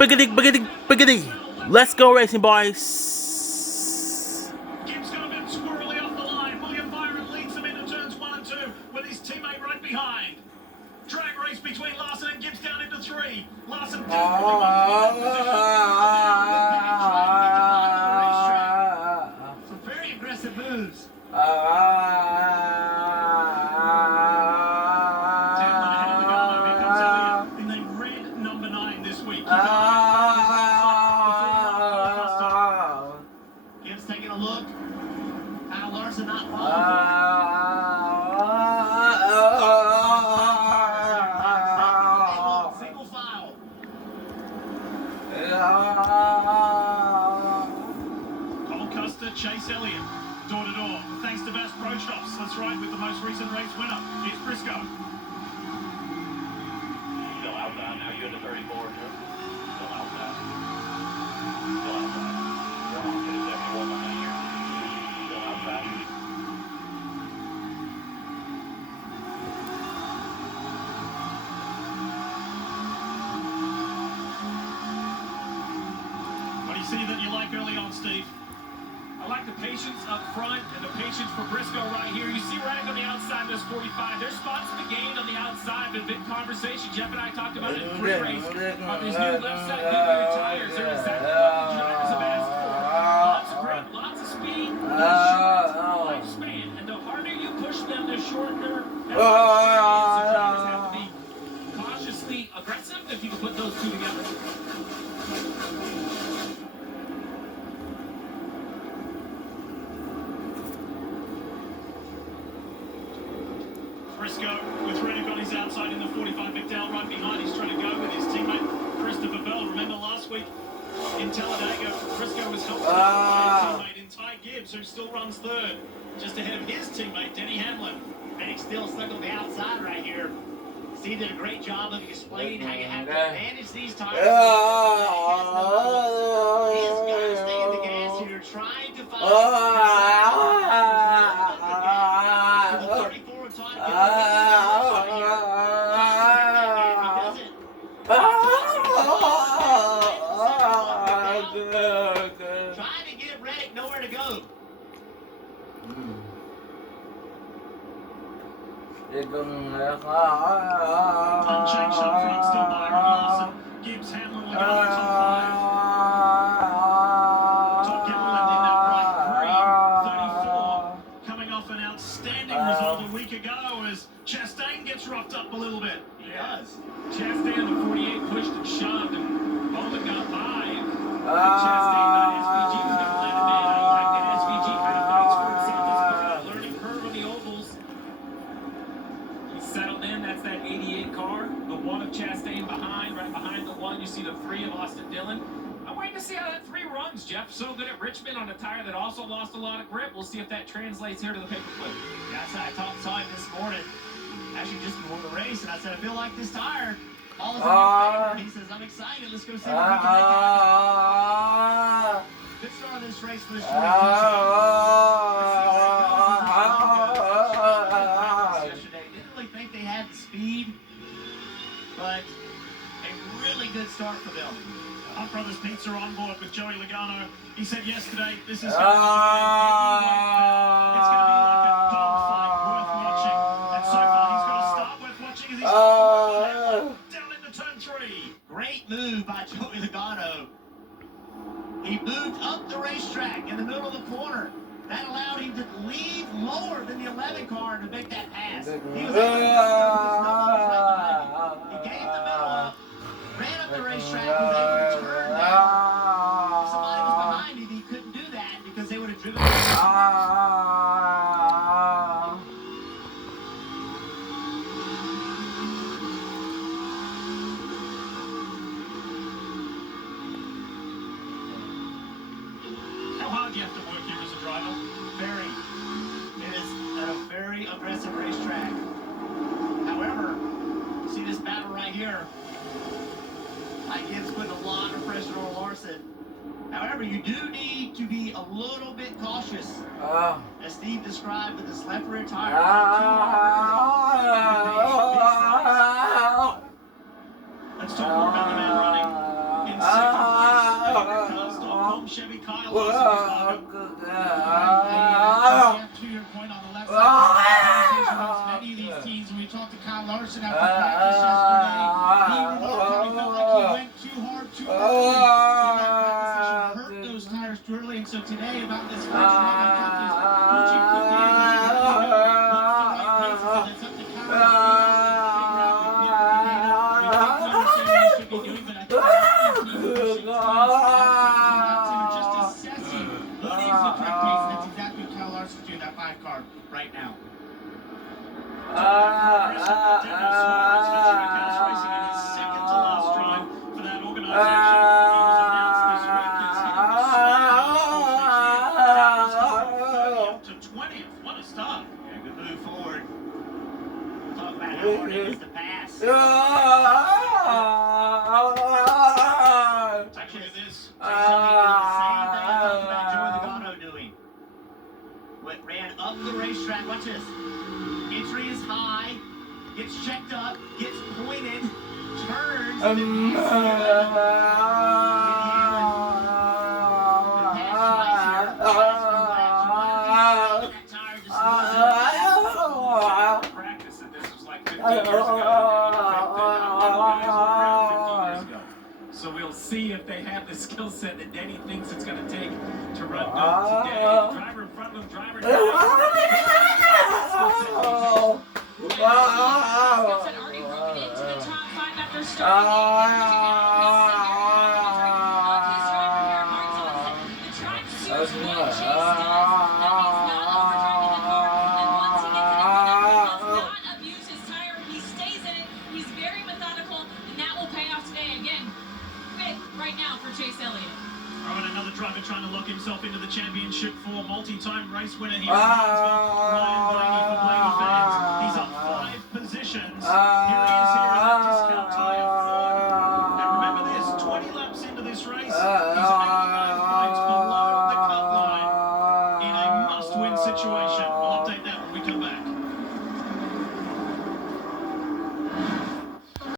Biggity. Let's go racing, boys. Gibbs got a bit squirrely off the line. William Byron leads them into turns 1 and 2 with his teammate right behind. Drag race between Larson and Gibbs down into 3. Larson desperately some very aggressive moves. Chase Elliott, door to door, thanks to Bass Pro Shops. That's right, with the most recent race winner, it's Briscoe. Still outbound, now you're in the 34, too. Still outbound. Still outbound. You're on to the 71 behind here. Still outbound. What do you see that you like early on, Steve? I like the patience up front and the patience for Briscoe right here. You see Rag on the outside of this 45. There's spots to be gained on the outside. Been big conversation. Jeff and I talked about it in pre-race on these new left side Newberry tires. They're exactly what the drivers have asked for. Lots of grip, lots of speed, short lifespan. And the harder you push them, the shorter their lifespan is. The drivers have to be cautiously aggressive if you can put those two together. Briscoe with Reddick on his outside in the 45. McDowell right behind. He's trying to go with his teammate Christopher Bell. Remember last week in Talladega, Briscoe was helped by his teammate in Ty Gibbs, who still runs third, just ahead of his teammate Denny Hamlin. Bennick still stuck on the outside right here. Steve did a great job of explaining how you have to manage these tires. He's got to stay in the gas here, trying to find the 34 and trying to trying to get Reddick nowhere to go. Unchanged up front, still Byron Larson. Gibbs, Hamlin, Logano, top 5. Tom Gilliland in that bright green 34, coming off an outstanding result a week ago as Chastain gets roughed up a little bit. He does. Chastain, the 48, pushed and shoved, and Bowman got by. Chastain, that SVG was going to let him in. I like that SVG kind of fights for himself. It's a learning curve on the ovals. Settled in, that's that 88 car, the one of Chastain behind, right behind the one, you see the 3 of Austin Dillon. I'm waiting to see how that 3 runs, Jeff. So good at Richmond on a tire that also lost a lot of grip. We'll see if that translates here to the paperclip. Yeah, I saw him this morning, actually just before the race, and I said, I feel like this tire falls in your favor. He says, I'm excited, let's go see what we can make happen. Good start of this race for the speed, but a really good start for them. Hunt Brothers Pizza on board with Joey Logano. He said yesterday, this is going to be it's going to be like a dogfight worth watching. And so far, he's got a start worth watching as he's down into turn 3. Great move by Joey Logano. He moved up the racetrack in the middle of the corner. That allowed him to leave lower than the 11 car to make that pass. He was able to he gave the middle up, ran up the racetrack, was able to turn down. If somebody was behind him, he couldn't do that because they would have driven How hard do you have to work here as a driver? very. It is a very aggressive racetrack. However, see this battle right here. Ty Gibbs putting a lot of pressure on Larson. However, you do need to be a little bit cautious. As Steve described with this left rear tire. Let's talk more about the man running in 6th Kyle Larson after practice yesterday. He felt like he went too hard, too early in that practice session, hurt those tires too early. And so today, about this first run on top, this Gucci quick hands, and he wants the right pace, because it's up to Kyle to figure out what pit he should be doing. But I think the just assessing what is the correct pace. That's exactly what Kyle Larson's doing, that 5 car right now. Second to last drive for that organization. He was announced this week as hitting the up to 20th. What a stop. Yeah, good move forward. Talk about how hard it is to pass. Actually, this same thing I talked about Joey Logano doing. What ran up the racetrack. Watch this. Entry is high, gets checked up, gets pointed, turns, and then practice, and this was like 15 years ago. So we'll see if they have the skill set that Denny thinks it's going to take to run good today. Driver in front of him, driver down. Already broken into the top 5 after starting. The track suits what Chase does. That means not overdragging the car. And once he gets in the corner, he does not abuse his tire. He stays in it. He's very methodical, and that will pay off today. Again, fifth right now for Chase Elliott. All right, another driver trying to lock himself into the championship for multi-time race winner here. Ryan Blaney for Blaney fans. He's up 5 positions. Here he is here